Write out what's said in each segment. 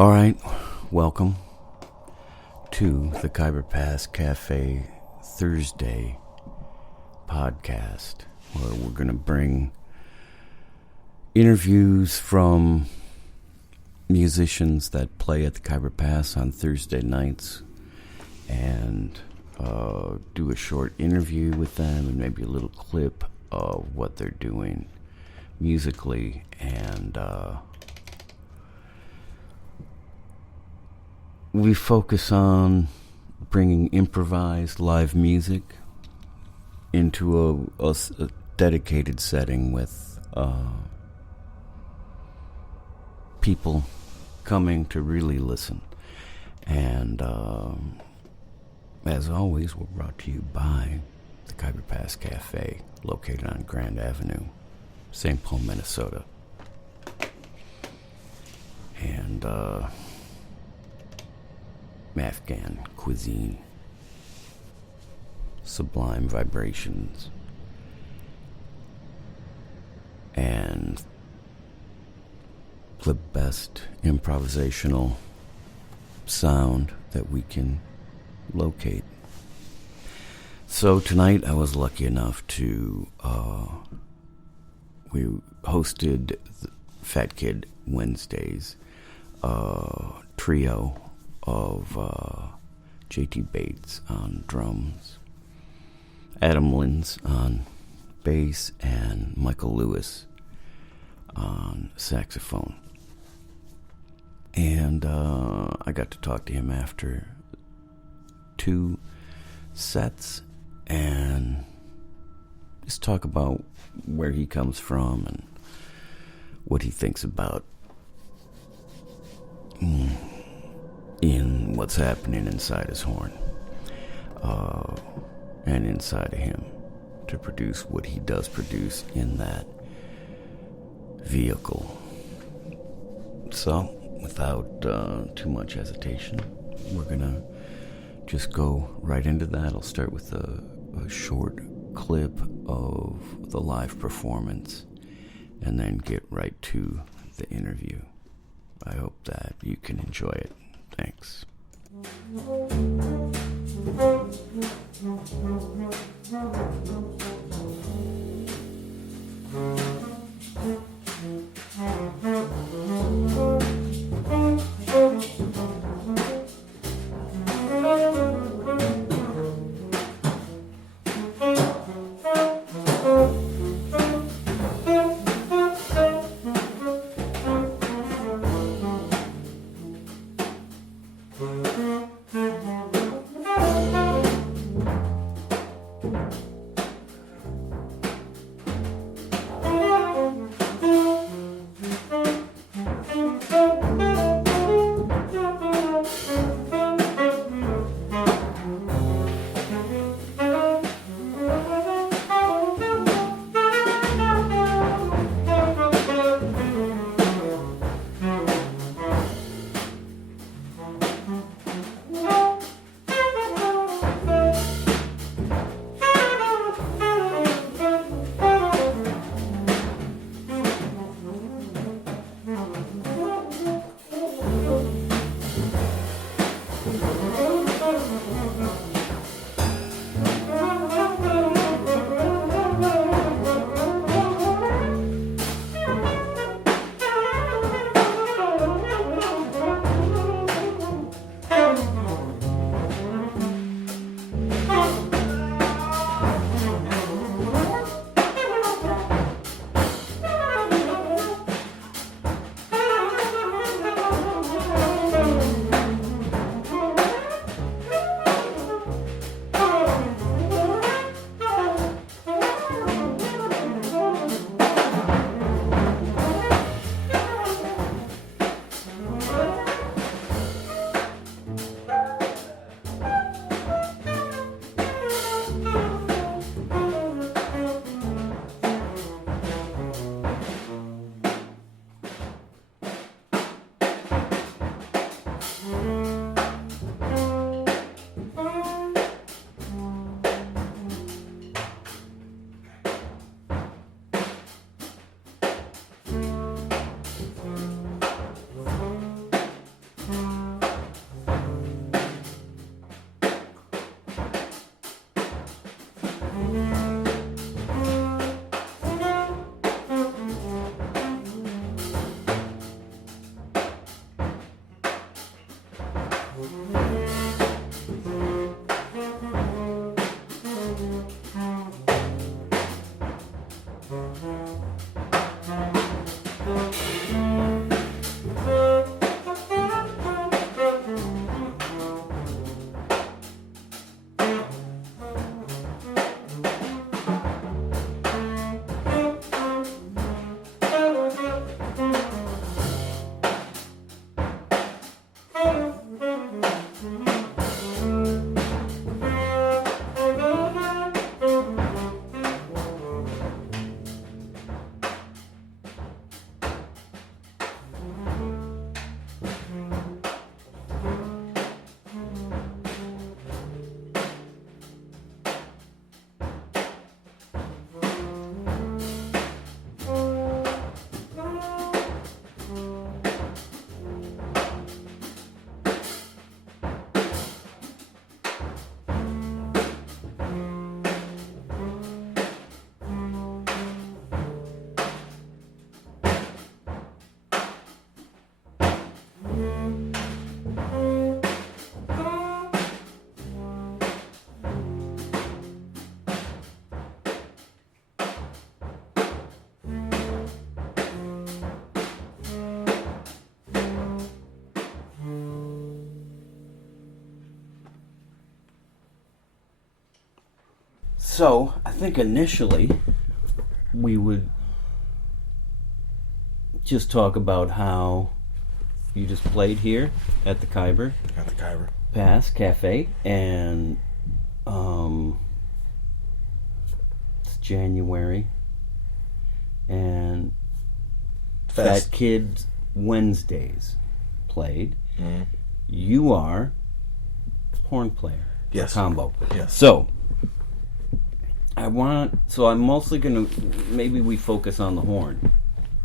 All right, welcome to the Khyber Pass Cafe Thursday podcast, where we're going to bring interviews from musicians that play at the Khyber Pass on Thursday nights and do a short interview with them and maybe a little clip of what they're doing musically. And we focus on bringing improvised live music into a dedicated setting with people coming to really listen. And as always, we're brought to you by the Khyber Pass Cafe, located on Grand Avenue, St. Paul, Minnesota. And Afghan cuisine, sublime vibrations, and the best improvisational sound that we can locate. So tonight I was lucky enough to we hosted Fat Kid Wednesdays trio of J.T. Bates on drums, Adam Lins on bass, and Michael Lewis on saxophone. And I got to talk to him after 2 sets and just talk about where he comes from and what he thinks about in what's happening inside his horn and inside of him to produce what he does produce in that vehicle. So, without too much hesitation, we're gonna just go right into that. I'll start with a short clip of the live performance and then get right to the interview. I hope that you can enjoy it. Thanks. So, I think initially we would just talk about how you just played here at the Khyber. At the Khyber Pass Cafe, and it's January, and Fat Kid Wednesdays played. Mm-hmm. You are horn player. Yes. Combo. Yes. So I'm mostly gonna, maybe we focus on the horn.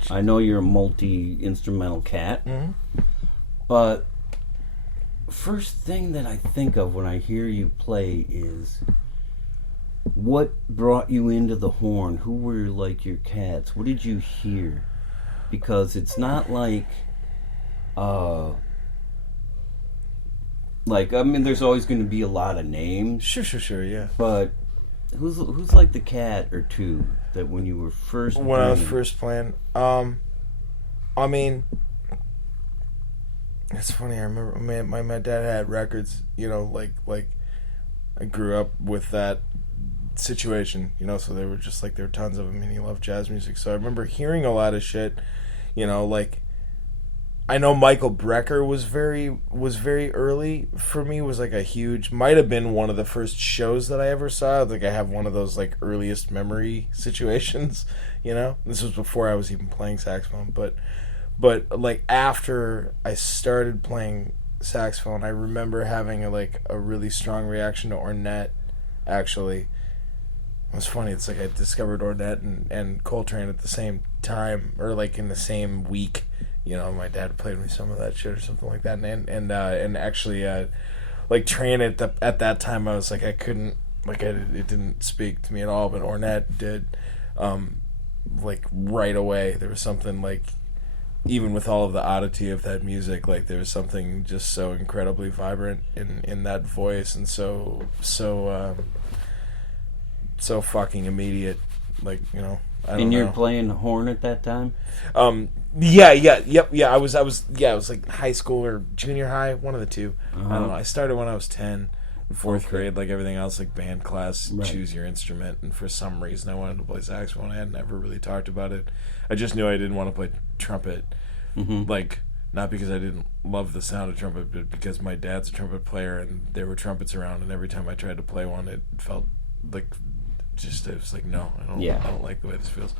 I know you're a multi-instrumental cat, but first thing that I think of when I hear you play is what brought you into the horn? Who were like your cats? What did you hear? Because it's not like I mean, there's always going to be a lot of names. Sure, yeah. But who's like the cat or two that when you were first when I was first playing? I mean, it's funny. I remember my dad had records. You know, like I grew up with that situation. You know, so there were tons of them, and he loved jazz music. So I remember hearing a lot of shit. You know, like I know Michael Brecker was very early for me. Was like a huge, might have been one of the first shows that I ever saw. Like I have one of those like earliest memory situations. You know, this was before I was even playing saxophone, but like after I started playing saxophone, I remember having a really strong reaction to Ornette. Actually, it was funny. It's like I discovered Ornette and Coltrane at the same time, or like in the same week. You know, my dad played me some of that shit or something like that, and actually, like Train at that time, I was like I couldn't, like it didn't speak to me at all, but Ornette did, like right away. There was something like, even with all of the oddity of that music, like there was something just so incredibly vibrant in that voice, and so fucking immediate, like, you know. And you're playing horn at that time? Yeah. I was like high school or junior high, one of the two. Uh-huh. I don't know. I started when I was 10, fourth grade, like everything else, like band class, right. Choose your instrument, and for some reason I wanted to play saxophone. I had never really talked about it. I just knew I didn't want to play trumpet, like not because I didn't love the sound of trumpet, but because my dad's a trumpet player and there were trumpets around, and every time I tried to play one, it felt like it was like, no, I don't like the way this feels.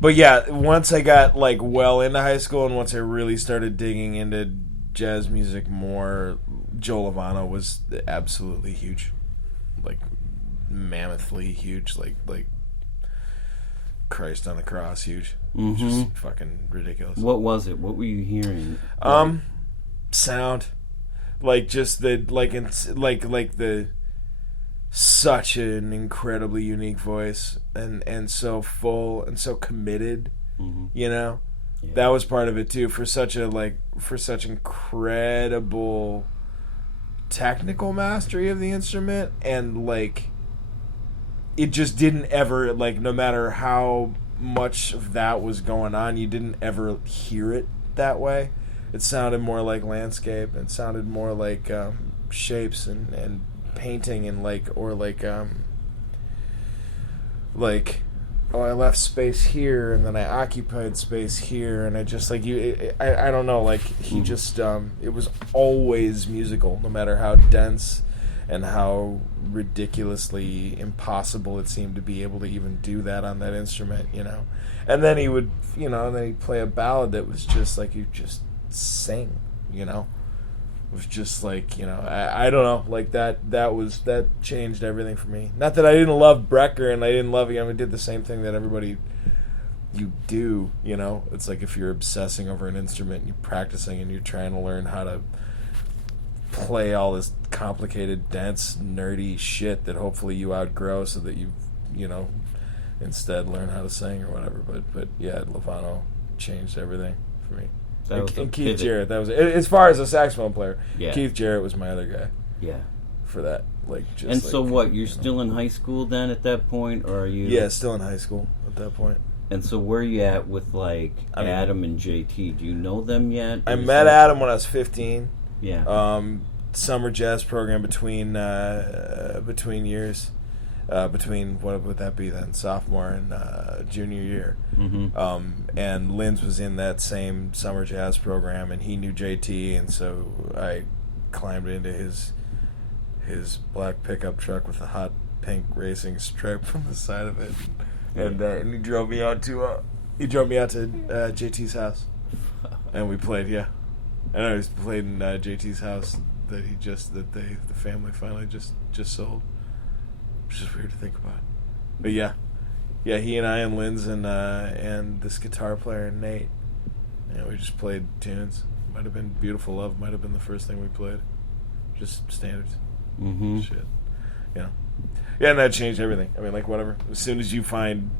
But yeah, once I got like well into high school and once I really started digging into jazz music more, Joe Lovano was absolutely huge, like mammothly huge, like Christ on the cross huge, just fucking ridiculous. What was it? What were you hearing? Sound. Like just the the such an incredibly unique voice and so full and so committed, you know. Yeah. That was part of it too, for such incredible technical mastery of the instrument, and like it just didn't ever, like, no matter how much of that was going on, you didn't ever hear it that way. It sounded more like landscape, and sounded more like shapes and painting, and oh, I left space here and then I occupied space here, and I just like I don't know, like he just it was always musical, no matter how dense and how ridiculously impossible it seemed to be able to even do that on that instrument, you know. And then he would, you know, then he'd play a ballad that was just like, you just sing, you know. It was just like, you know, I don't know, like that changed everything for me. Not that I didn't love Brecker and I didn't love him. I did the same thing that everybody, you do, you know. It's like if you're obsessing over an instrument and you're practicing and you're trying to learn how to play all this complicated, dense, nerdy shit that hopefully you outgrow, so that you know, instead learn how to sing or whatever. But yeah, Lovano changed everything for me. And Keith Jarrett, that was it. As far as a saxophone player, yeah. Keith Jarrett was my other guy. Yeah. For that, like, just. And like, so what? You're still in high school then at that point, or are you? Yeah, still in high school at that point. And so where are you at with Adam and JT? Do you know them yet? I met Adam when I was 15. Yeah. summer jazz program between years. Between, what would that be then, sophomore and junior year. And Linz was in that same summer jazz program, and he knew JT, and so I climbed into his black pickup truck with a hot pink racing stripe on the side of it, and he drove me out to JT's house, and we played. Yeah, and I was played in JT's house that the family finally just sold. Which is weird to think about, but yeah, he and I and Linz and this guitar player Nate, we just played tunes. Might have been "Beautiful Love." Might have been the first thing we played. Just standards, shit, yeah, and that changed everything. I mean, like, whatever. As soon as you find,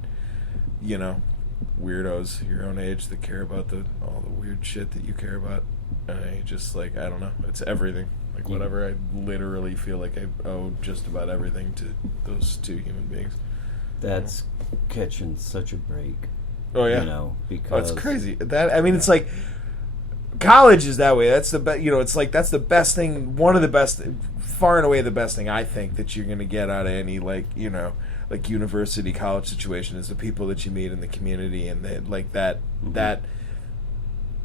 weirdos your own age that care about all the weird shit that you care about, you just, like, I don't know, it's everything. Like, whatever, I literally feel like I owe just about everything to those two human beings. That's catching such a break. Oh, yeah. Because... it's crazy. It's like, college is that way. That's the best, it's like, that's the best thing, one of the best, far and away the best thing I think that you're going to get out of any, like, like university, college situation is the people that you meet in the community, and that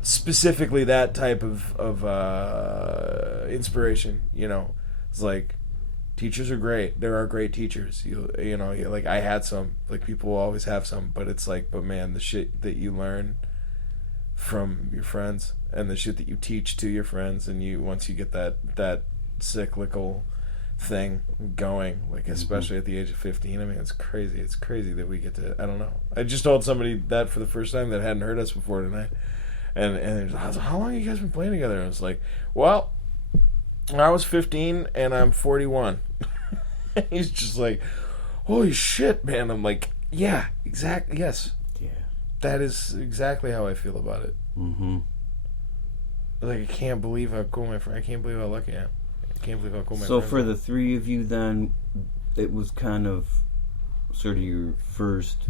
specifically that type of inspiration. It's like, teachers are great. There are great teachers. Like, I had some. Like, people will always have some. But it's like, but man, the shit that you learn from your friends and the shit that you teach to your friends, and once you get that cyclical thing going, like, especially at the age of 15. I mean, it's crazy. It's crazy that we get to. I don't know. I just told somebody that for the first time that hadn't heard us before tonight. And I was like, how long have you guys been playing together? And I was like, well, I was 15 and I'm 41. He's just like, holy shit, man. I'm like, yeah, exactly, yes. Yeah. That is exactly how I feel about it. Like, I can't believe how cool my friend. I can't believe how lucky I am. I can't believe how cool my friend. So for the three of you, then, it was kind of sort of your first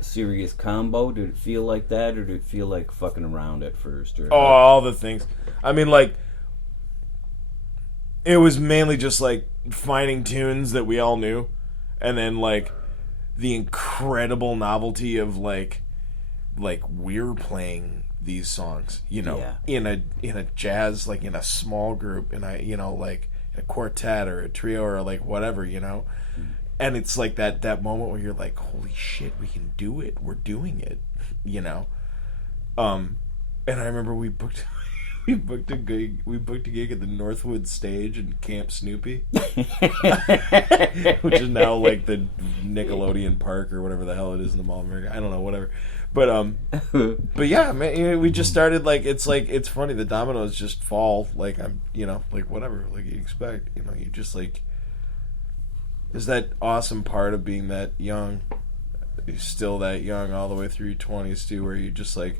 serious combo? Did it feel like that, or did it feel like fucking around at first? Or all the things. I mean, like, it was mainly just like finding tunes that we all knew, and then like the incredible novelty of like we're playing these songs, in a jazz, like in a small group, in like a quartet or a trio or like whatever, And it's like that moment where you're like, holy shit, we can do it. We're doing it, And I remember we booked a gig at the Northwood Stage in Camp Snoopy, which is now like the Nickelodeon Park or whatever the hell it is in the Mall of America. I don't know, whatever. But yeah, man, we just started, like, it's funny, the dominoes just fall, like, like whatever, like you expect, you just like. There's that awesome part of being that young. You're still that young all the way through your 20s too, where you just like,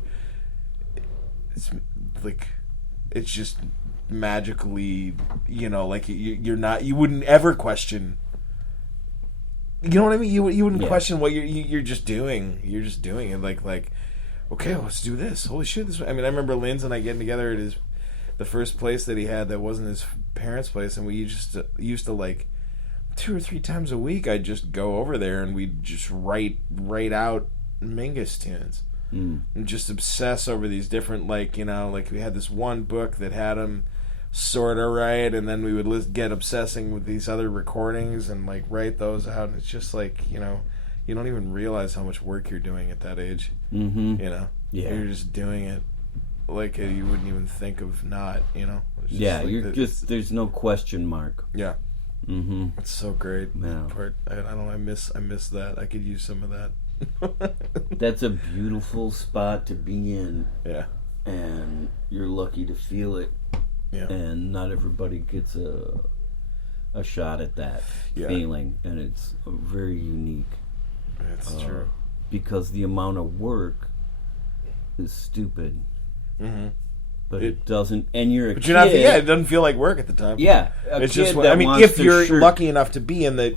it's just magically, like you wouldn't ever question. You know what I mean? You wouldn't question what you're just doing. You're just doing it. Like, okay, let's do this. Holy shit! I mean, I remember Linz and I getting together at the first place that he had that wasn't his parents' place, and we used to like. 2 or 3 times a week I'd just go over there and we'd just write out Mingus tunes and just obsess over these different, like, like we had this one book that had them sort of right, and then we would get obsessing with these other recordings and like write those out, and it's just like, you don't even realize how much work you're doing at that age. You're just doing it like you wouldn't even think of not, like you're there's no question mark. Yeah. It's so great. Yeah. I don't know. I miss that. I could use some of that. That's a beautiful spot to be in. Yeah. And you're lucky to feel it. Yeah. And not everybody gets a shot at that feeling, and it's very unique. That's true. Because the amount of work is stupid. But it doesn't, and you're a kid. It doesn't feel like work at the time. Yeah, it's just. I mean, if you're lucky enough to be in the,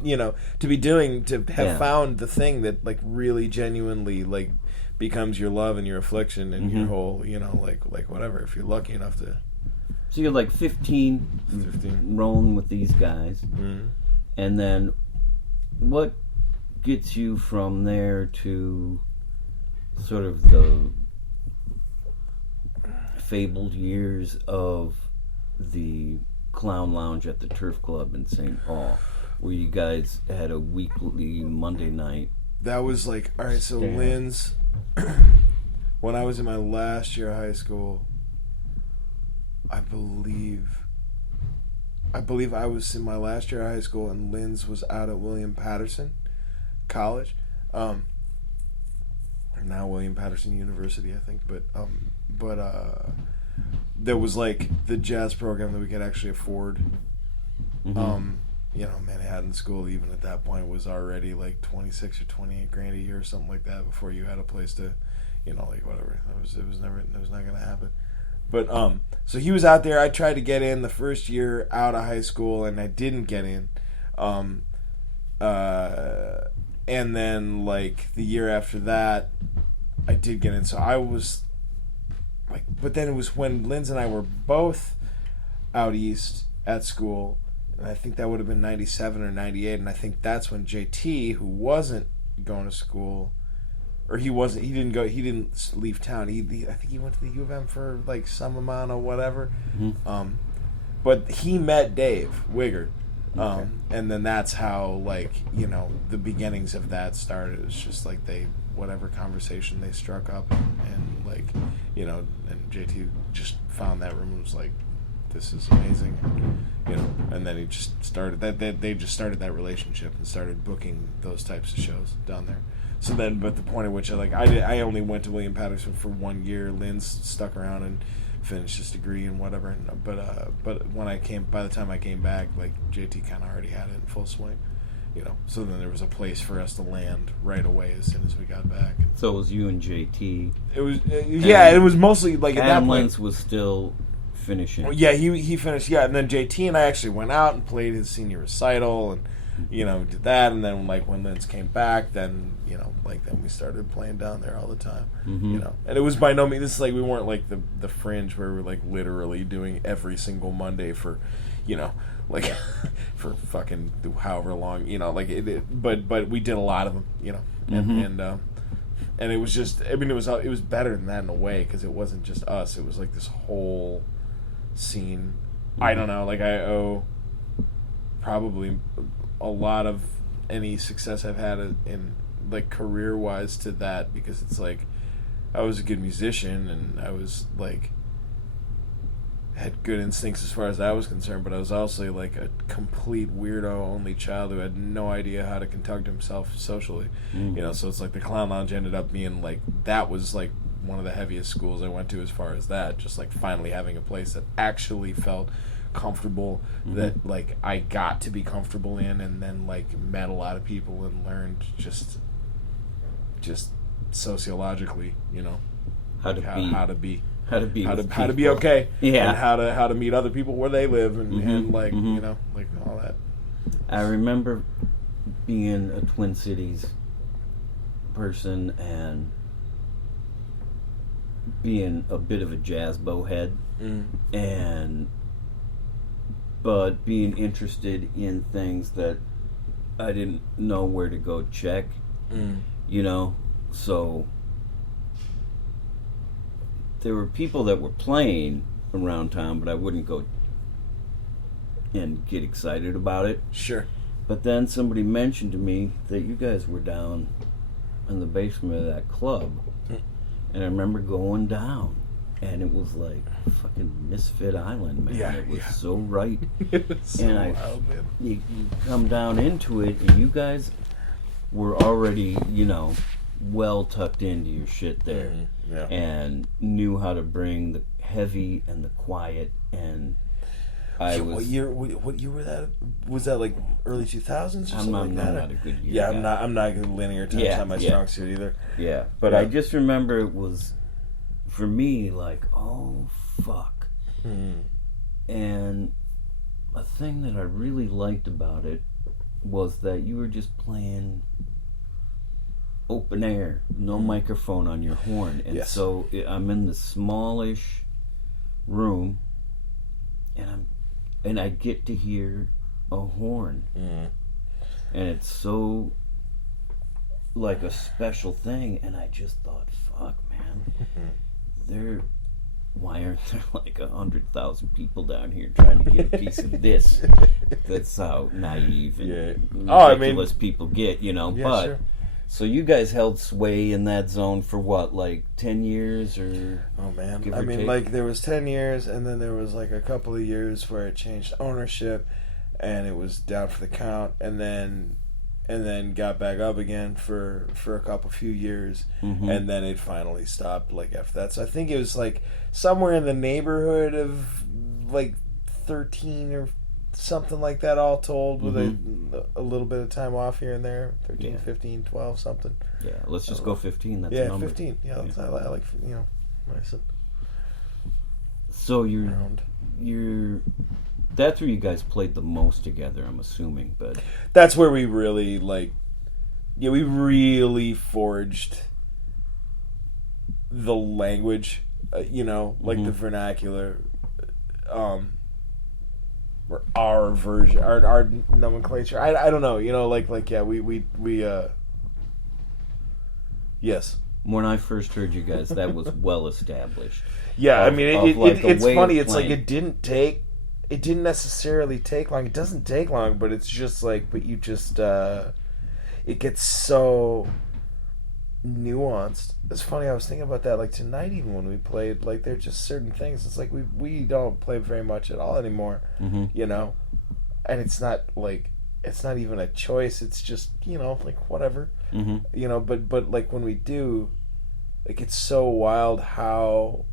to have found the thing that like really genuinely like becomes your love and your affliction and your whole, like whatever. If you're lucky enough to. So you're like 15, 15. rolling with these guys. Mm-hmm. And then what gets you from there to sort of the fabled years of the Clown Lounge at the Turf Club in St. Paul, where you guys had a weekly Monday night? That was like, all right, so Damn. Lynn's, when I was in my last year of high school, I believe I was in my last year of high school, and Lynn's was out at William Patterson College, now William Patterson University, I think. But there was like the jazz program that we could actually afford. Mm-hmm. Manhattan School, even at that point, was already like 26 or 28 grand a year or something like that before you had a place to, like whatever. It was not going to happen. But so he was out there. I tried to get in the first year out of high school, and I didn't get in. And then like the year after that, I did get in. So I was like, but then it was when Linz and I were both out east at school, and I think that would have been 97 or 98, and I think that's when JT, who wasn't going to school, or he didn't leave town. I think he went to the U of M for like some amount or whatever. Mm-hmm. But he met Dave Wiggard. Okay. And then that's how, like, the beginnings of that started. It was just like whatever conversation they struck up, and like, and JT just found that room and was like, this is amazing, and then he just started that. They just started that relationship and started booking those types of shows down there. So then, but the point at which I only went to William Patterson for 1 year. Lynn's stuck around and finished his degree and whatever. But by the time I came back, like JT kind of already had it in full swing, So then there was a place for us to land right away as soon as we got back. So it was you and JT. It was it was mostly like at that Adam point. Lentz was still finishing. Well, yeah, he finished. Yeah, and then JT and I actually went out and played his senior recital, and did that. And then like when Lentz came back, then then we started playing down there all the time. Mm-hmm. And it was by no means, this is like, we weren't like the Fringe where we're like literally doing every single Monday for like for fucking however long, but we did a lot of them, Mm-hmm. and it was just, I mean, it was better than that in a way, because it wasn't just us. It was like this whole scene. Mm-hmm. I don't know, like I owe probably a lot of any success I've had in like career wise to that, because it's like I was a good musician, and I was like had good instincts as far as that was concerned, but I was also like a complete weirdo only child who had no idea how to conduct himself socially. So it's like the Clown Lounge ended up being like, that was like one of the heaviest schools I went to as far as that, just like finally having a place that actually felt comfortable, that like I got to be comfortable in, and then like met a lot of people and learned just sociologically, How to be okay, yeah, and how to meet other people where they live, and like like all that. I remember being a Twin Cities person and being a bit of a jazz bowhead, but being interested in things that I didn't know where to go check, so there were people that were playing around town, but I wouldn't go and get excited about it. Sure. But then somebody mentioned to me that you guys were down in the basement of that club, and I remember going down, and it was like fucking Misfit Island, man. It was so right. So and wild, man. You come down into it, and you guys were already, well tucked into your shit there, and knew how to bring the heavy and the quiet. And What year were that? Was that like early 2000s or something like that? I'm not a good year. Yeah, guy. I'm not good linear time. It's not my strong suit either. Yeah, but I just remember it was, for me, like, oh fuck. And a thing that I really liked about it was that you were just playing open air, no microphone on your horn, and so I'm in this smallish room, and I get to hear a horn, and it's so like a special thing, and I just thought, fuck, man, why aren't there like 100,000 people down here trying to get a piece of this? That's how naive and ridiculous people get, you know. But sure. So you guys held sway in that zone for what, like 10 years or? Oh man, give I or mean, take? like there was 10 years, and then there was like a couple of years where it changed ownership, and it was down for the count, and then got back up again for a few years, and then it finally stopped like after that. So I think it was like somewhere in the neighborhood of like 13 or something like that all told, with a little bit of time off here and there. 13, 15, 12, something. Yeah, let's just go 15. That's a Yeah, number. 15. Yeah, I like, you know, nice. So Round. that's where you guys played the most together, I'm assuming, but That's where we really we really forged the language, you know, like the vernacular, or our version, our nomenclature. I don't know, you know, we yes. when I first heard you guys, that was well established. Yeah, I mean, it's way funny. of It's like playing. it didn't necessarily take long. It doesn't take long, but it's just like, but you just, it gets so nuanced. It's funny, I was thinking about that, like tonight, even when we played, like there are just certain things. It's like we don't play very much at all anymore, you know? And it's not like, it's not even a choice. It's just, you know, like whatever, you know, but like when we do, like it's so wild how,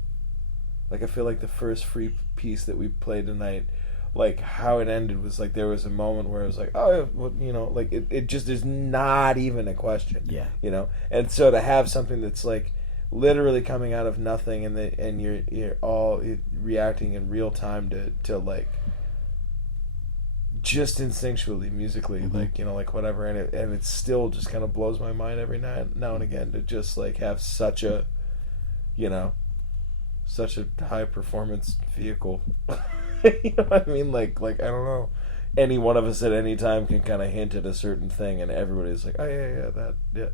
like I feel like the first free piece that we played tonight, like how it ended was like there was a moment where it was like, oh, well, you know, like it just is not even a question. Yeah. You know? And so to have something that's like literally coming out of nothing, and you're all reacting in real time to like just instinctually, musically, like, you know, like whatever, and it still just kind of blows my mind every now and again to just like have such a, you know, such a high performance vehicle. You know what I mean? Like I don't know, any one of us at any time can kind of hint at a certain thing, and everybody's like, oh yeah.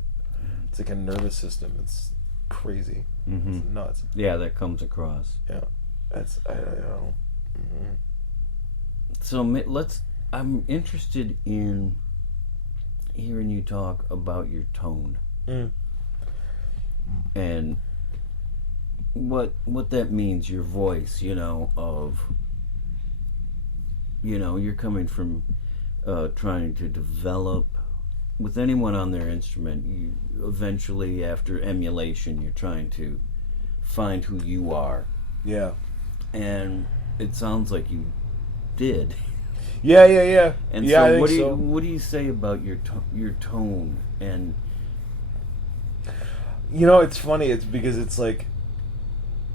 It's like a nervous system. It's crazy. It's nuts. Yeah, that comes across. Yeah, that's I don't know. So I'm interested in hearing you talk about your tone and what that means. Your voice, you know, of, you know, you're coming from trying to develop with anyone on their instrument. You eventually, after emulation, you're trying to find who you are. Yeah. And it sounds like you did. Yeah. And yeah, I so think what do you say about your tone? And you know, it's funny. It's because it's like,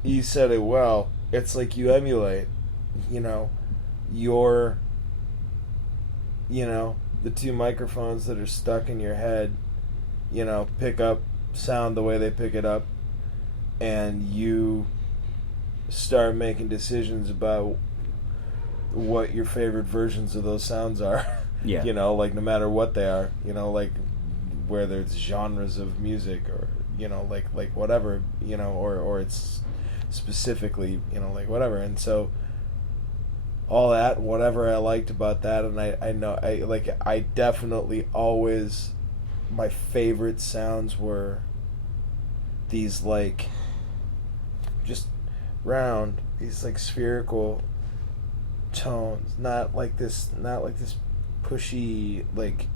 you said it well. It's like you emulate, you know, the two microphones that are stuck in your head, you know, pick up sound the way they pick it up, and you start making decisions about what your favorite versions of those sounds are. Yeah. You know, like no matter what they are, you know, like whether it's genres of music or, you know, like whatever, you know, or it's specifically, you know, like whatever. And so all that, whatever I liked about that, and I definitely always, my favorite sounds were these like just round, these like spherical tones, not like this pushy, like,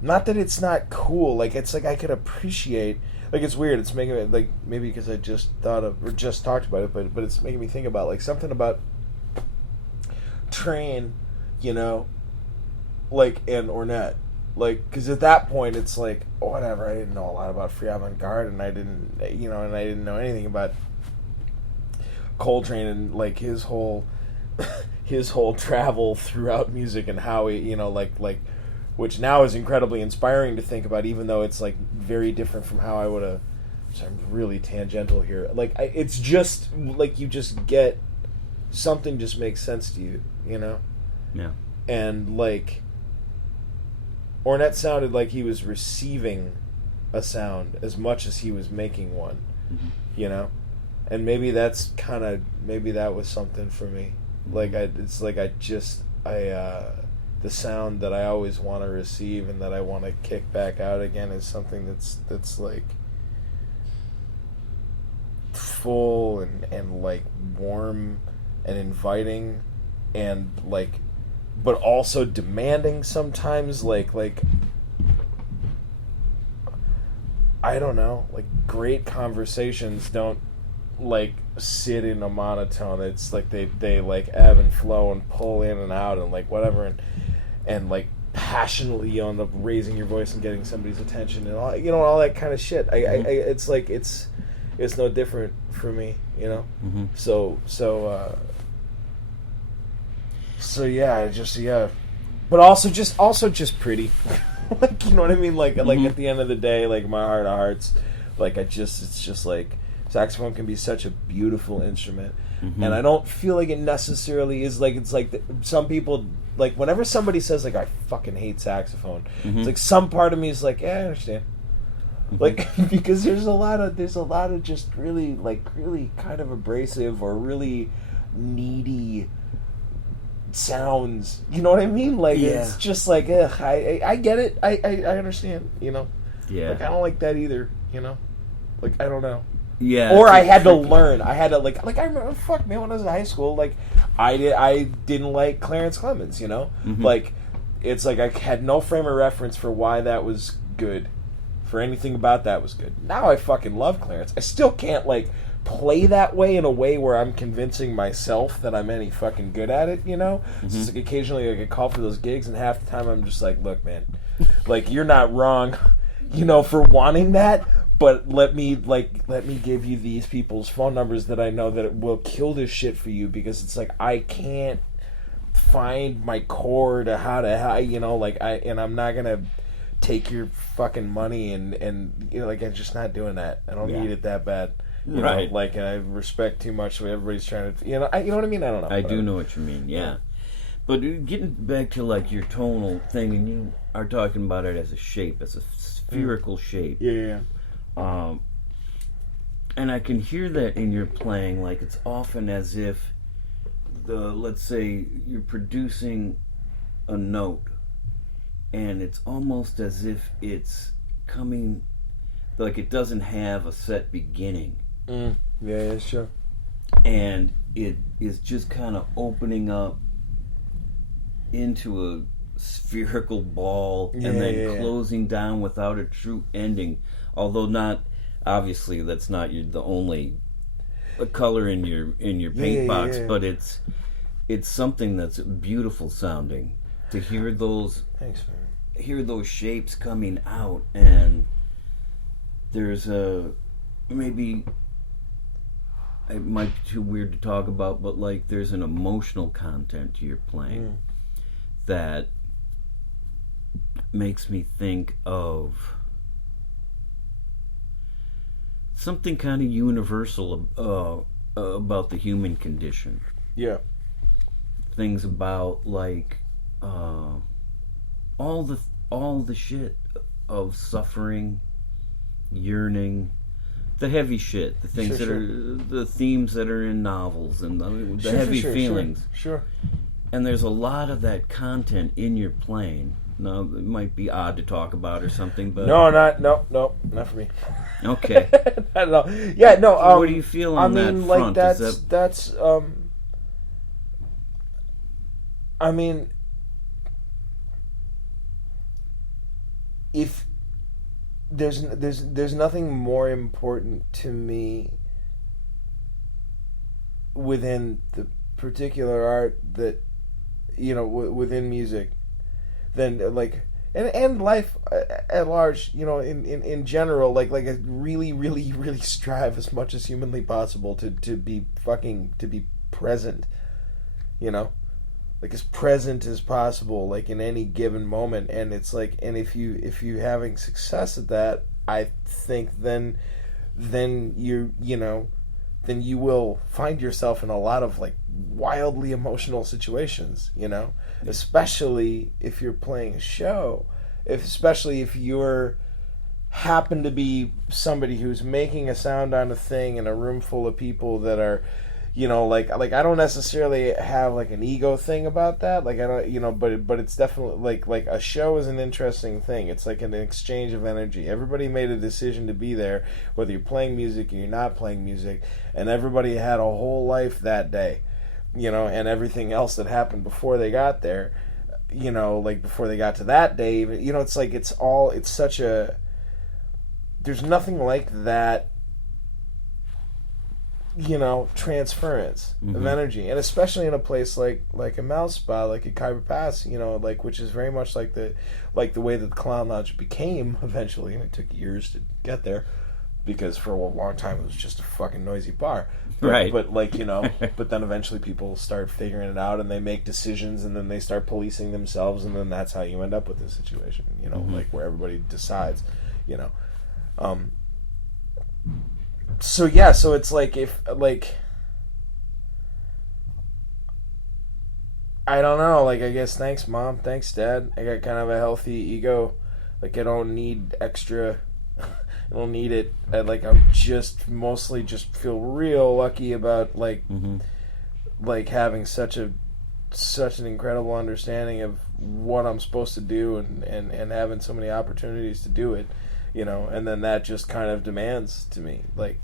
not that it's not cool, like it's like I could appreciate, like it's weird, it's making it like, maybe because I just thought of or just talked about it, but it's making me think about like something about Train, you know, like, and Ornette, like, because at that point it's like, whatever, I didn't know a lot about free avant-garde, and I didn't know anything about Coltrane and like his whole travel throughout music, and how he, you know, like which now is incredibly inspiring to think about, even though it's like very different from how I would have. I'm really tangential here. Like it's just like you just get something just makes sense to you, you know? Yeah. And, like, Ornette sounded like he was receiving a sound as much as he was making one, you know? And maybe that's kind of, maybe that was something for me. Like, it's like the sound that I always want to receive and that I want to kick back out again is something that's like full and like warm and inviting and like, but also demanding sometimes, like I don't know, like great conversations don't like sit in a monotone. It's like they like ebb and flow and pull in and out and like whatever and like passionately on the raising your voice and getting somebody's attention and all, you know, all that kind of shit. I it's like it's no different for me, you know. So yeah, but also just pretty. Like, you know what I mean? Like at the end of the day, like my heart of hearts, like it's just like saxophone can be such a beautiful instrument, and I don't feel like it necessarily is like, it's like some people, like whenever somebody says like I fucking hate saxophone, it's like some part of me is like, yeah, I understand. Like, because there's a lot of just really kind of abrasive or really needy sounds, you know what I mean? Like, it's just like, ugh, I get it, I understand, you know. Like, I don't like that either, you know. Like, I don't know. Yeah. Or I had to learn. I had to like I remember, fuck man, when I was in high school, like I didn't like Clarence Clemens, you know. Like, it's like I had no frame of reference for why that was good, for anything about that was good. Now I fucking love Clarence. I still can't like play that way in a way where I'm convincing myself that I'm any fucking good at it, you know. So it's like occasionally I get called for those gigs, and half the time I'm just like, look, man, like you're not wrong, you know, for wanting that. But let me give you these people's phone numbers that I know that it will kill this shit for you, because it's like I can't find my core to how you know, like I'm not gonna take your fucking money and you know, like I'm just not doing that. I don't need it that bad. You know, like, and I respect too much what everybody's trying to, you know, you know what I mean? I don't know. I do know what you mean, yeah. But getting back to like your tonal thing, and you are talking about it as a shape, as a spherical shape. Yeah. And I can hear that in your playing, like it's often as if let's say you're producing a note, and it's almost as if it's coming, like it doesn't have a set beginning. Yeah, sure. And it is just kind of opening up into a spherical ball, and then closing down without a true ending. Although not, obviously, that's not the only color in your paint box, but it's something that's beautiful sounding to hear those. Thanks, man. Hear those shapes coming out, and there's maybe it might be too weird to talk about, but like there's an emotional content to your playing that makes me think of something kind of universal about the human condition. Yeah. Things about like all the shit of suffering, yearning, the heavy shit, the things that are the themes that are in novels, and the heavy feelings. Sure. And there's a lot of that content in your playing. Now, it might be odd to talk about or something, but no, not for me. Okay. Not at all. Yeah, no. What do you feel on that front? Like that's. I mean, if there's nothing more important to me within the particular art that, you know, within music, than like and life at large, you know, in general, like I really strive as much as humanly possible to be present, you know, like as present as possible, like in any given moment. And it's like, and if you having success at that, I think then you know, then you will find yourself in a lot of like wildly emotional situations, you know, especially if you're playing a show, especially if you're happen to be somebody who's making a sound on a thing in a room full of people that are, you know, like I don't necessarily have like an ego thing about that, like I don't, you know, but it's definitely like a show is an interesting thing. It's like an exchange of energy. Everybody made a decision to be there, whether you're playing music or you're not playing music, and everybody had a whole life that day, you know, and everything else that happened before they got there, you know, like before they got to that day, you know, it's like it's such a, there's nothing like that, you know, transference of energy, and especially in a place like a Mouse Spa, like at Khyber Pass, you know, like, which is very much like the way that the Clown Lounge became eventually, and it took years to get there, because for a long time it was just a fucking noisy bar, right? But like, you know, but then eventually people start figuring it out, and they make decisions, and then they start policing themselves, and then that's how you end up with this situation, you know, like where everybody decides, you know. So yeah, so it's like, if like, I don't know, like, I guess thanks Mom, thanks Dad, I got kind of a healthy ego, like I don't need extra, I don't need it, I'm just mostly just feel real lucky about like like having such an incredible understanding of what I'm supposed to do, and having so many opportunities to do it, you know, and then that just kind of demands to me like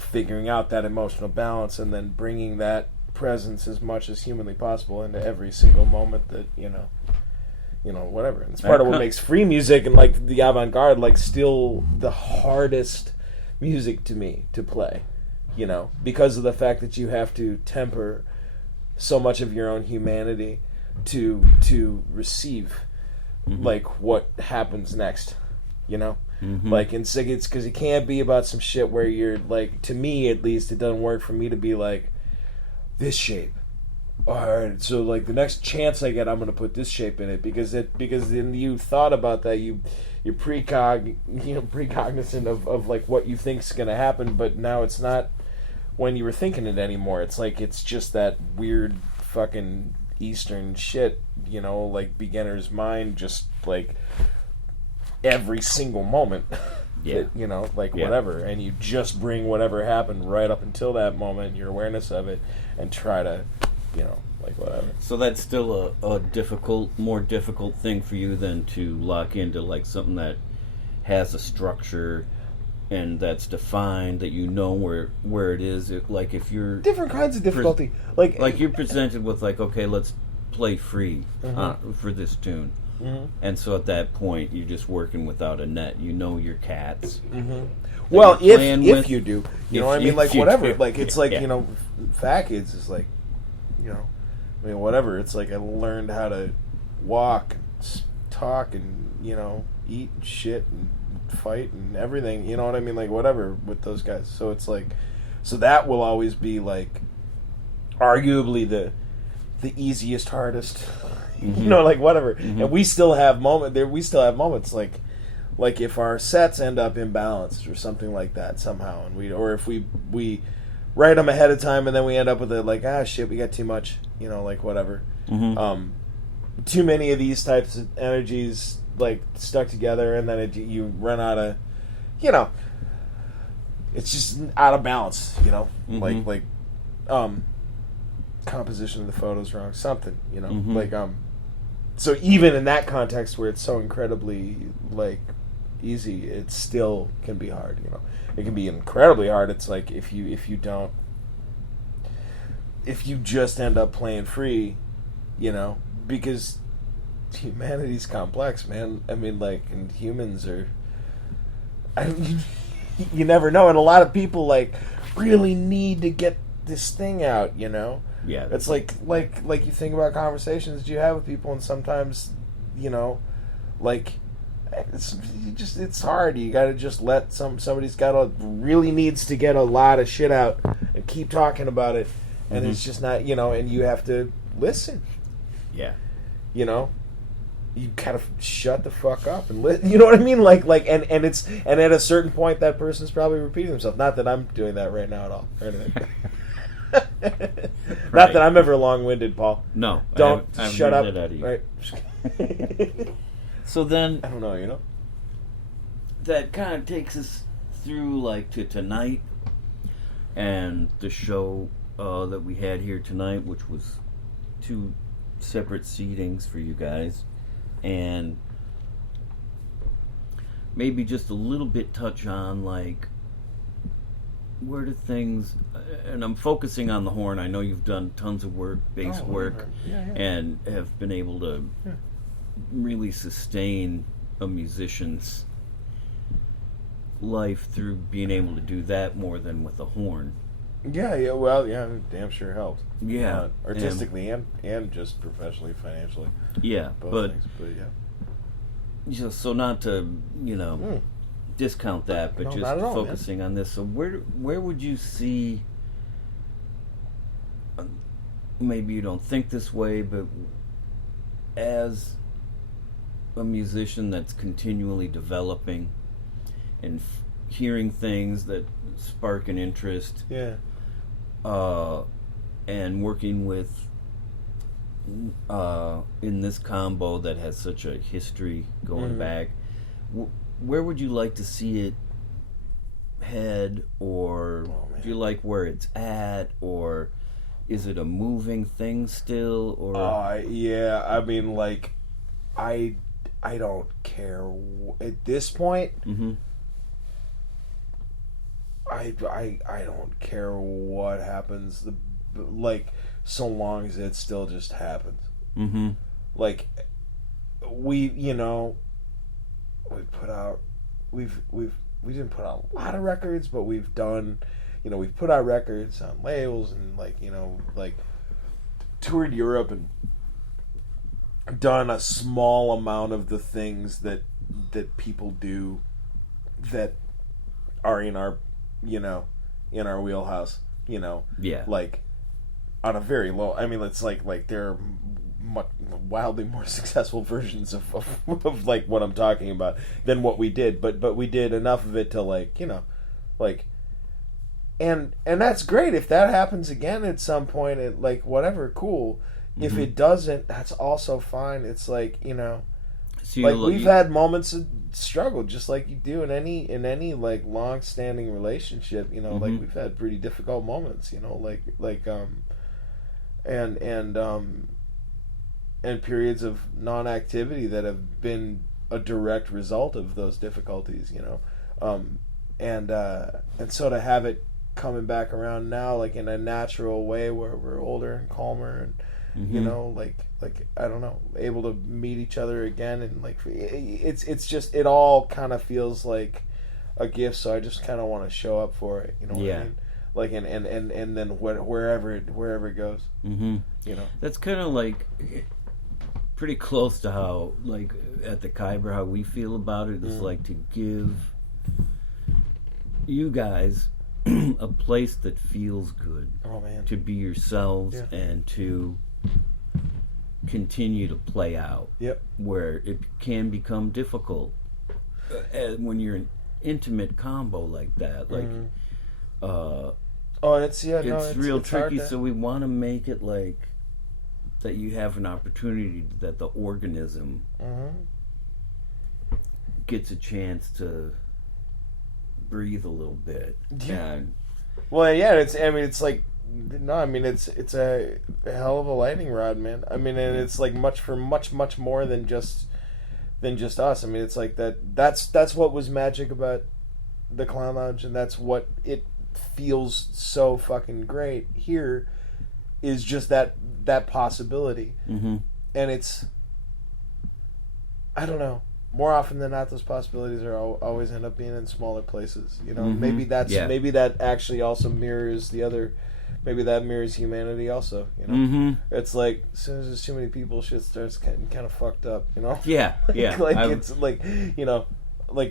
figuring out that emotional balance, and then bringing that presence as much as humanly possible into every single moment that, you know, whatever. And it's part of what makes free music and like the avant-garde like still the hardest music to me to play, you know, because of the fact that you have to temper so much of your own humanity to receive like what happens next, you know. Like, and it's because it can't be about some shit where you're like, to me at least, it doesn't work for me to be like, this shape, alright, so like the next chance I get, I'm gonna put this shape in it, because then you thought about that, you're precognizant of like what you think's gonna happen, but now it's not when you were thinking it anymore. It's like, it's just that weird fucking Eastern shit, you know, like beginner's mind, just like every single moment. That, you know, like whatever, and you just bring whatever happened right up until that moment, your awareness of it, and try to, you know, like whatever. So that's still a more difficult thing for you than to lock into like something that has a structure and that's defined, that you know where it is. Like if you're different kinds of difficulty, like you're presented with like, okay, let's play free for this tune. And so at that point, you're just working without a net. You know your cats. Well, if you do, you know what I mean? Like, whatever. Do. Like, it's like, you know, Fat Kids is like, you know, I mean, whatever. It's like I learned how to walk, and talk, and, you know, eat and shit and fight and everything. You know what I mean? Like, whatever with those guys. So it's like, so that will always be like, arguably the easiest, hardest. You know, like whatever, and we still have moments like if our sets end up imbalanced or something like that somehow, and if we write them ahead of time and then we end up with it like, shit, we got too much, you know, like whatever, too many of these types of energies like stuck together, and then you run out of, you know, it's just out of balance, you know, like composition of the photos wrong, something, you know, like so even in that context where it's so incredibly like easy, it still can be hard, you know. It can be incredibly hard. It's like if you just end up playing free, you know, because humanity's complex, man. I mean, like, and humans are, you never know, and a lot of people like really need to get this thing out, you know. Yeah, it's like you think about conversations that you have with people, and sometimes, you know, like it's hard. You got to just let somebody's really needs to get a lot of shit out and keep talking about it, and it's just not, you know, and you have to listen. Yeah, you know, you kind of shut the fuck up and you know what I mean? Like, and at a certain point, that person's probably repeating themselves. Not that I'm doing that right now at all, or anything. Not that I'm ever long-winded, Paul. No, don't I haven't shut heard up. that out of you. Right. So then, I don't know. that kind of takes us through like to tonight and the show that we had here tonight, which was 2 separate seatings for you guys, and maybe just a little bit touch on like where do things, and I'm focusing on the horn. I know you've done tons of work, bass work, and have been able to really sustain a musician's life through being able to do that more than with a horn. Well, damn sure helps. Yeah, artistically and just professionally, financially. Yeah, both things, but yeah. So not to discount that, but No, just not at all, focusing on this. So where would you see? Maybe you don't think this way, but as a musician that's continually developing and hearing things that spark an interest, and working with in this combo that has such a history going back, where would you like to see it head, or do you like where it's at, or is it a moving thing still, or I mean, like, I don't care at this point. I don't care what happens, like, so long as it still just happens. Like, we put out, we didn't put out a lot of records, but we've done, we've put out records on labels and like toured Europe and done a small amount of the things that people do that are in our wheelhouse, like on a very low, I mean, it's like they're wildly more successful versions of like what I'm talking about than what we did, but we did enough of it to and that's great. If that happens again at some point, it, like, whatever, cool. If it doesn't, that's also fine. It's like, we've had moments of struggle, just like you do in any like long-standing relationship. Like, we've had pretty difficult moments. And periods of non-activity that have been a direct result of those difficulties. And so to have it coming back around now, like in a natural way, where we're older and calmer and. Like I don't know, able to meet each other again, and like it's just, it all kind of feels like a gift. So I just kind of want to show up for it. What I mean? Like and then wherever it goes. That's kind of like pretty close to how, like, at the Kyber, how we feel about it is like to give you guys a place that feels good. Oh man, to be yourselves and to continue to play out. Where it can become difficult when you're an intimate combo like that. Like, it's real tricky. So we want to make it like that you have an opportunity, that the organism gets a chance to breathe a little bit. It's like, no, I mean, it's a hell of a lightning rod, man. I mean, and it's like much more than just us. I mean, it's like that's what was magic about the Clown Lounge, and that's what it feels so fucking great here, is just that possibility. And it's, I don't know, more often than not, those possibilities are always end up being in smaller places. Maybe that actually also mirrors the other. Maybe that mirrors humanity also, It's like, as soon as there's too many people, shit starts getting kind of fucked up, It's like,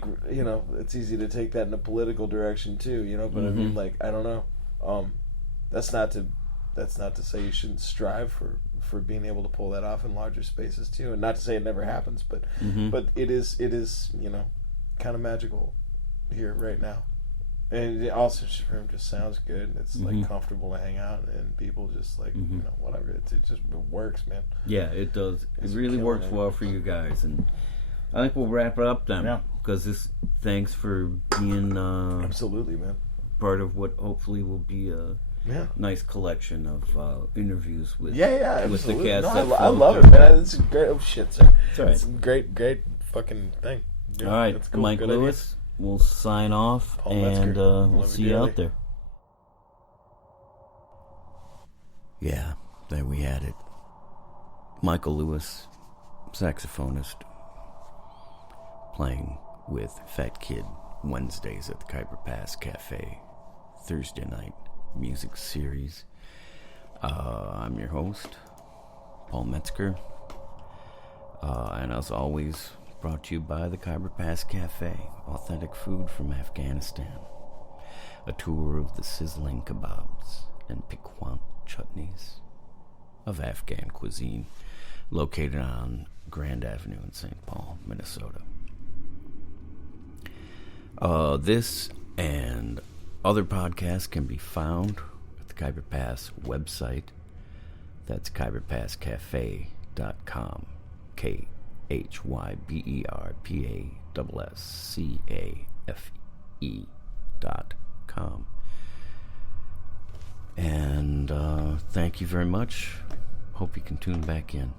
it's easy to take that in a political direction too, but I mean, like, I don't know. That's not to that's not to say you shouldn't strive for being able to pull that off in larger spaces too, and not to say it never happens, but it is kind of magical here right now, and it also just sounds good, and it's like comfortable to hang out, and people just like whatever, it just works, man. Yeah, it does. It really works well for you guys, and I think we'll wrap it up then. Yeah. Because thanks for being Absolutely, man. part of what hopefully will be a nice collection of interviews with with absolutely. the cast. I love it, man. It's a great. Oh shit, sir. It's all right. It's a great fucking thing. Yeah, All right, that's cool. Mike Good Lewis. We'll sign off, Paul and Metzger. we'll Love see you you dearly. out there. Yeah, there we had it. Michael Lewis, saxophonist, playing with Fat Kid Wednesdays at the Khyber Pass Cafe, Thursday night music series. I'm your host, Paul Metzger, and as always, brought to you by the Khyber Pass Cafe, authentic food from Afghanistan. A tour of the sizzling kebabs and piquant chutneys of Afghan cuisine, located on Grand Avenue in St. Paul, Minnesota. This and other podcasts can be found at the Khyber Pass website. That's KhyberPassCafe.com. KhyberPassCafe.com. And thank you very much. Hope you can tune back in.